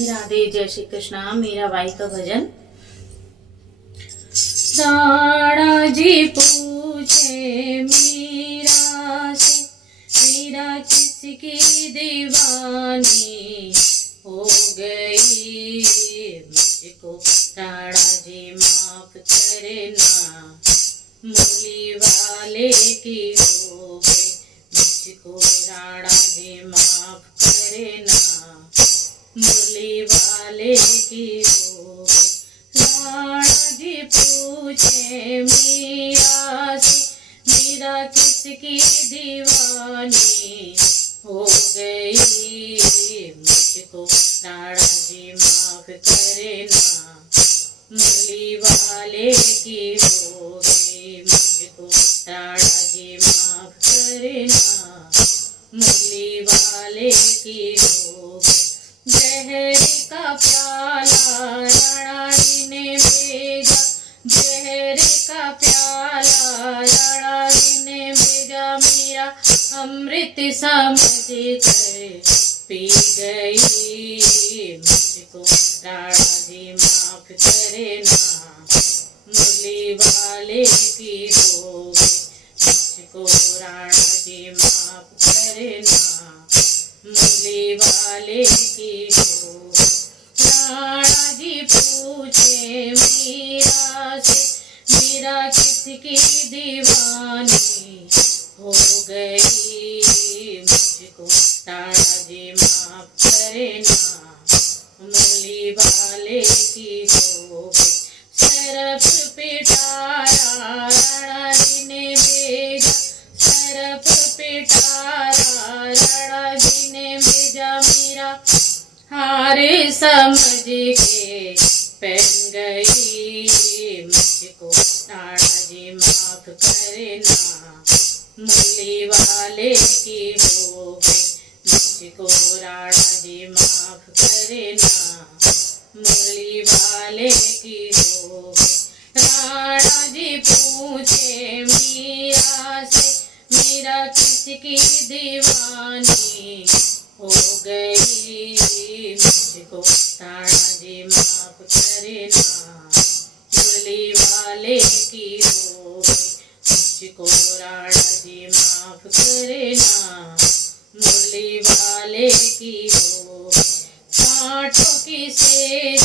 राधे राधे, जय श्री कृष्णा। मीराबाई का भजन। राणा जी पूछे मीरा से, मीरा किसकी दीवानी हो गई, मुझको राणा जी माफ करे ना, मुरली वाले की हो गई, मुझको राणा जी माफ करे ना, मुरली वाले की हो गई। राणा जी पूछे मीरा से, मीरा किसकी दीवानी हो गई, मुझको राणा जी माफ करे ना, मुरली वाले की हो गई, मुझको राणा जी माफ करे ना, मुरली वाले की हो गई। जहर का प्याला राणा जी ने भेजा, जहर का प्याला राणा जी ने भेजा, मीरा अमृत समझ कर पी गई, मुझको राणा जी माफ करे ना, मुरली वाले की हो गई, मुझको राणा जी माफ करे ना, मुरली वाले की हो गई। राणा जी पूछे मीरा से, मीरा किसकी दीवानी हो गई, मुझको राणा जी माफ करे ना, मुरली वाले की हो गई। सरप पिटारा राणा जी ने भेजा, सरप पिटारा राणा जी ने भेजा, मीरा हार समझ के पहन गई, मुझको राणा जी माफ करे ना, मुरली वाले की हो गई, मुझको राणा जी माफ करे ना, मुरली वाले की हो गई। राणा जी पूछे मीरा से, मीरा किसकी दीवानी हो गई, मुझको राणा जी माफ करे ना, मुरली वाले की हो गई, मुझको राणा जी माफ करे ना, मुरली वाले की हो गई। कांटों की सेज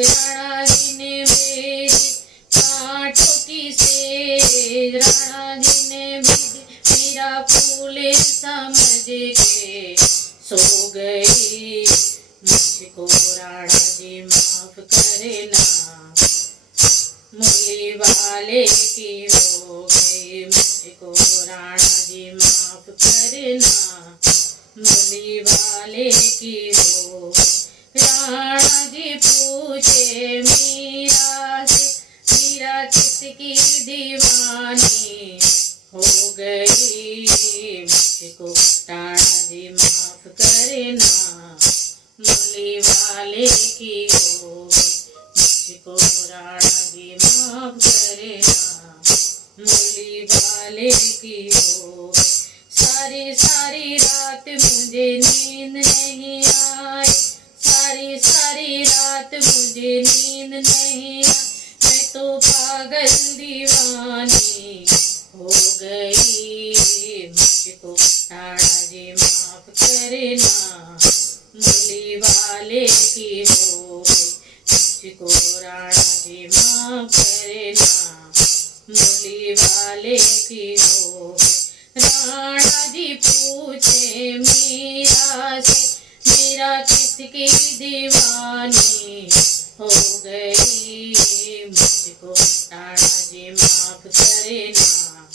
राणा जी ने भेजी, कांटों की सेज राणा जी ने भेजी, मीरा फूल समझ के सो गई, मुझको राणा जी माफ करे ना, मुरली वाले की हो गई, मुझको राणा जी माफ करे ना, मुरली वाले की हो गई। राणा जी पूछे मीरा से, मीरा किसकी दीवानी हो गई, मुझको राणा जी माफ करे ना, मुरली वाले की हो गई, मुझको राणा जी माफ करे ना, मुरली वाले की हो गई। सारी सारी रात मुझे नींद नहीं आई, सारी सारी रात मुझे नींद नहीं आई, मैं तो पागल दीवानी हो गई, मुझको राणा जी माफ करे ना, मुरली वाले की हो गई, मुझको राणा जी माफ करे ना, मुरली वाले की हो गई। राणा जी पूछे मीरा से, मीरा किसकी दीवानी हो गई, मुझको राणा जी माफ करे ना,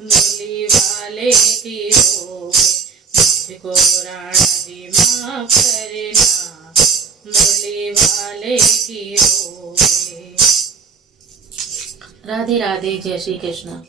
मुरली वाले की हो गई, मुझको राणा जी माफ करे ना, मुरली वाले की हो गई। राधे राधे, जय श्री कृष्ण।